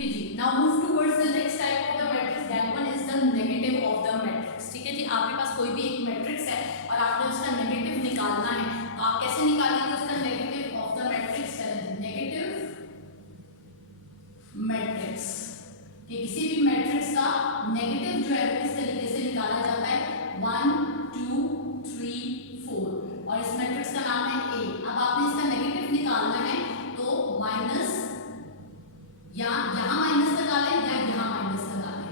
Okay जी, now move towards the next type of the matrix, that one is the negative of the matrix. ठीक है जी, आपके पास कोई भी एक मैट्रिक्स है और आपने उसका नेगेटिव निकालना है, तो आप कैसे निकालेंगे उसका negative of the matrix? Negative matrix कि किसी भी मैट्रिक्स का नेगेटिव जो है किस तरीके से निकाला जाता है? 1 2 3 4 और इस मैट्रिक्स का नाम है ए। अब आपने इसका नेगेटिव निकालना है तो माइनस या यहाँ माइनस लगा लें या यहाँ माइनस लगा लें।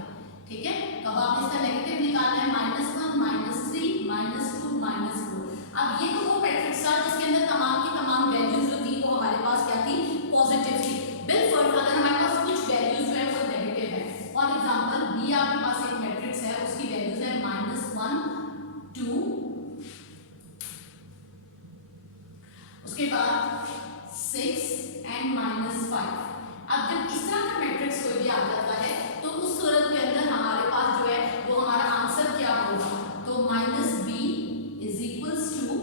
ठीक है, तो अब आपने इसका नेगेटिव निकालना है -1 -3 -2 -4। अब ये तो वो मैट्रिक्स था जिसके अंदर तमाम की तमाम वैल्यूज जो थी वो हमारे पास क्या थी? पॉजिटिव थी। बिलफर्ड अगर हमारे पास कुछ वैल्यूज जो है वो नेगेटिव है, फॉर एग्जांपल बी आपके पास एक मैट्रिक्स है, उसकी वैल्यूज है -1 2, उसके बाद 6 एंड -5। अब जब इस तरह का मैट्रिक्स कोई भी आ जाता है तो उस सूरत के अंदर हमारे पास जो है वो हमारा आंसर क्या होगा? तो -b इज इक्वल्स टू,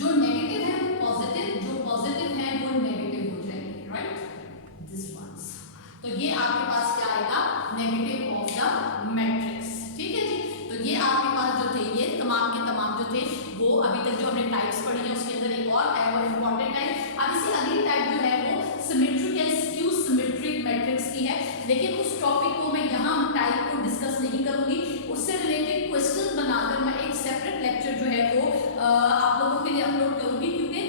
जो नेगेटिव है वो पॉजिटिव, जो पॉजिटिव है वो नेगेटिव हो जाएंगे, राइट? दिस वंस, तो ये आपके पास क्या आएगा? Negative of the matrix. ठीक है जी, तो ये आपके पास जो थे ये तमाम के तमाम जो थे वो अभी तक जो हमने टाइप्स पढ़ी है उसके अंदर एक और है वो इंपॉर्टेंट टाइप। अब इसकी अगली टाइप जो है वो सिमेट्रिक या स्क्यू सिमेट्रिक मैट्रिक्स की है, लेकिन उस टॉपिक को मैं यहाँ टाइप को डिस्कस नहीं करूंगी, उससे रिलेटेड क्वेश्चन बनाकर मैं एक सेपरेट लेक्चर जो है वो आप लोगों के लिए अपलोड करूंगी, क्योंकि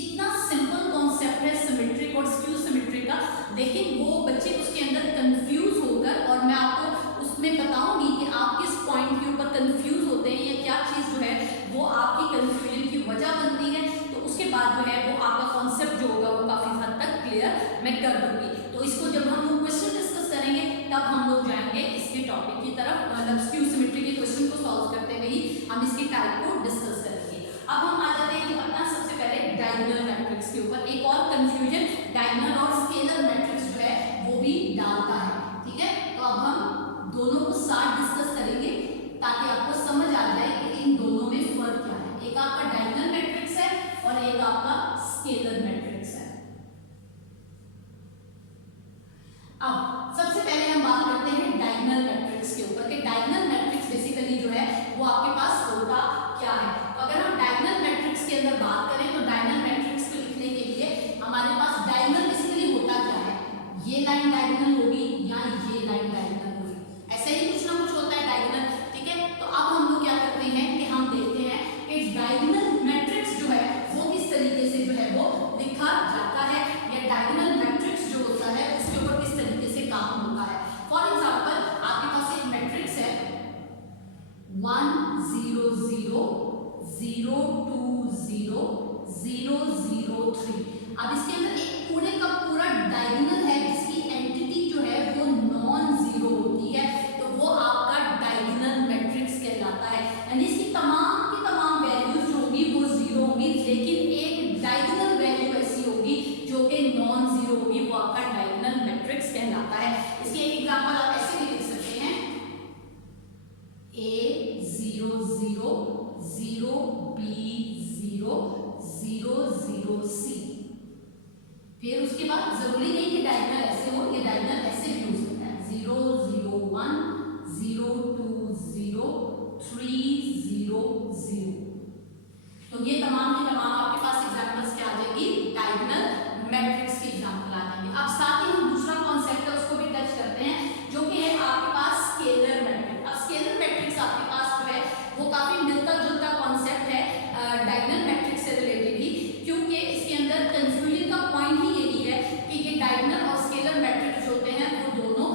इतना सिंपल कॉन्सेप्ट है सिमेट्रिक और स्क्यू सिमेट्रिक का, लेकिन वो बच्चे उसके अंदर कंफ्यूज होकर, और मैं आपको उसमें बताऊंगी कि आप किस पॉइंट के ऊपर कंफ्यूज होते हैं या क्या चीज़ जो है वो आपकी कंफ्यूजन की वजह बनती है, तो उसके बाद जो है वो आपका कॉन्सेप्ट जो होगा वो काफ़ी हद तक क्लियर मैं कर दूंगी। तो इसको जब हम लोग क्वेश्चन डिस्कस करेंगे तब हम लोग जाएंगे इसके टॉपिक की तरफ, मतलब स्क्यू सिमेट्री के क्वेश्चन को सॉल्व करते हुए ही हम इसकी टाइप को डिस्कस करेंगे। अब हम आ जाते हैं अपना सबसे पहले डायगोनल मैट्रिक्स के ऊपर। एक और कंफ्यूजन डायगोनल और स्केलर मैट्रिक्स जो है वो भी डालता है। ठीक है, तो अब हम दोनों को साथ डिस्कस करेंगे ताकि आपको समझ आ जाए कि इन दोनों में फर्क क्या है। एक आपका डायगोनल मैट्रिक्स है और एक आपका स्केलर मैट्रिक्स है। अब सबसे पहले हम बात करते हैं डायगोनल मैट्रिक्स के ऊपर कि डायगोनल मैट्रिक्स बेसिकली जो है वो आपके पास होता क्या है। तो अगर हम डायगोनल मैट्रिक्स के अंदर बात करें तो डायगोनल मैट्रिक्स को लिखने के लिए हमारे पास डायगोनल बेसिकली होता क्या है? ये लाइन डायगोनल होगी या ये लाइन डायगोनल होगी, ऐसा ही कुछ ना कुछ होता है डायगोनल। ठीक है, तो अब हम लोग क्या करते हैं कि हम देखते हैं कि डायगोनल मैट्रिक्स जो है वो किस तरीके से जो है वो लिखा जाता है, या डायगोनल मैट्रिक्स जो होता है उसके ऊपर किस तरीके से काम होता है। फॉर एग्जांपल आपके पास एक मैट्रिक्स है 1 0 0 0 2 0 0 0 3। अब इसके अंदर एक पूरे का पूरा डायगोनल है जिसकी एंटिटी जो है वो नॉन जीरो होती है, तो वो आपका डायगोनल मैट्रिक्स कहलाता है। यानी इसकी तमाम की तमाम वैल्यूज जो होगी वो जीरो होगी, लेकिन एक डायगोनल वैल्यू ऐसी होगी जो कि नॉन जीरो होगी, वो आपका डायगोनल मैट्रिक्स कहलाता है। इसकी एक एग्जांपल आप ऐसे भी लिख सकते हैं A 0 0 0 B 0 0 0 C। फिर उसके बाद जरूरी नहीं कि डायगोनल ऐसे हो, ये डायगोनल ऐसे भी हो सकता है 0 0 1 0 2 0 3 0 0। तो ये तमाम के तमाम आपके पास एग्जांपल्स क्या आ जाएगी? डायगोनल मैट्रिक्स की एग्जांपल आ जाएंगे। अब साथ ही हम दूसरा कॉन्सेप्ट है उसको भी टच करते हैं जो कि है आपके पास स्केलर मैट्रिक्स। अब स्केलर मैट्रिक्स आपके पास जो है वो काफी मिलता जुलता कॉन्सेप्ट है डायगोनल मैट्रिक्स से रिलेटेड ही, क्योंकि इसके अंदर कंफ्यूजन का पॉइंट ही यही है कि ये डायगोनल और स्केलर मैट्रिक्स जो होते हैं वो दोनों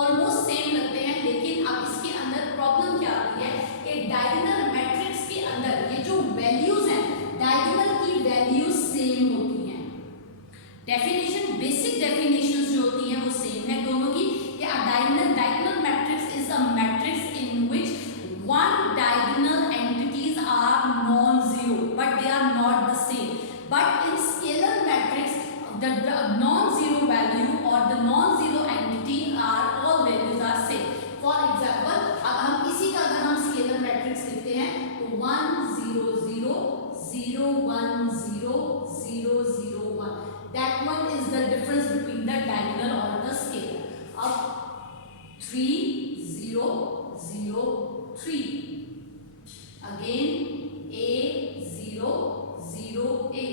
ऑलमोस्ट सेम लगते हैं, लेकिन अब इसके अंदर प्रॉब्लम क्या आती है कि डायगोनल मैट्रिक्स के अंदर ये जो वैल्यूज हैं डायगोनल की वैल्यूज सेम होती हैं। डेफिनेशन, बेसिक डेफिनेशंस जो होती हैं वो सेम है दोनों की। कि diagonal matrix is a matrix in which one diagonal entities are non zero but they are not the same, but in scalar matrix the non-zero value or the non-zero entity are all values are same. For example, अब हम इसी का अगर हम scalar matrix लिखते हैं तो 1 0 0 0 1 0 0 0 1, that one is the difference between the diagonal or the scalar. 3, again A 0 0 A,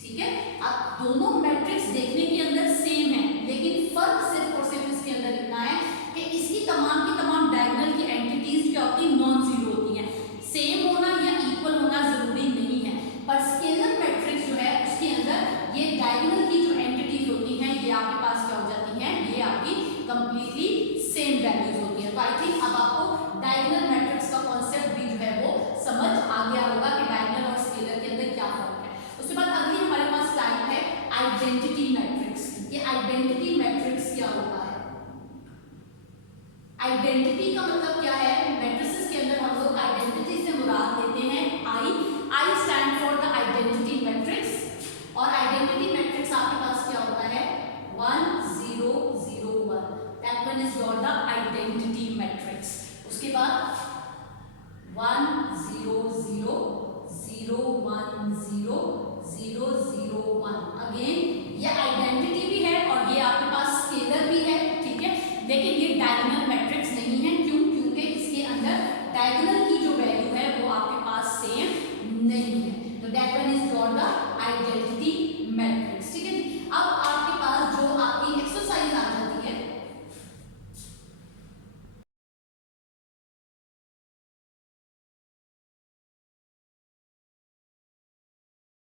ठीक है। अब दोनों मैट्रिक्स देखने के अंदर सेम है, लेकिन फर्क सिर्फ और सिर्फ इसके अंदर इतना है कि इसकी तमाम की तमाम डायगोनल की एंटिटीज क्या होती है, नॉन जीरो होती हैं। सेम होना या इक्वल होना जरूरी नहीं है, पर स्केलर मैट्रिक्स जो है उसके अंदर ये डायगोनल की जो एंटिटीज होती हैं ये आपके पास क्या हो जाती हैं, ये आपकी कंप्लीटली सेम वैल्यूज होती हैं। तो आई थिंक अब आपको डायगोनल मैट्रिक्स का कॉन्सेप्ट भी जो है वो समझ आ गया होगा कि डायगोनल और स्केलर के अंदर क्या फर्क है। उसके बाद अगली हमारे पास टाइप है आइडेंटिटी मैट्रिक्स। ये आइडेंटिटी मैट्रिक्स क्या होता है? आइडेंटिटी का मतलब क्या है? मैट्रिसेस के अंदर हम लोग आइडेंटिटी से मुराद लेते हैं I stand for the identity matrix, और आइडेंटिटी मैट्रिक्स आपके पास क्या होता है, 1 0 0 1, that one is your the identity matrix. उसके बाद 1 0 0 0 1 0 0 0 1, अगेन ये आइडेंटिटी भी है और ये आपके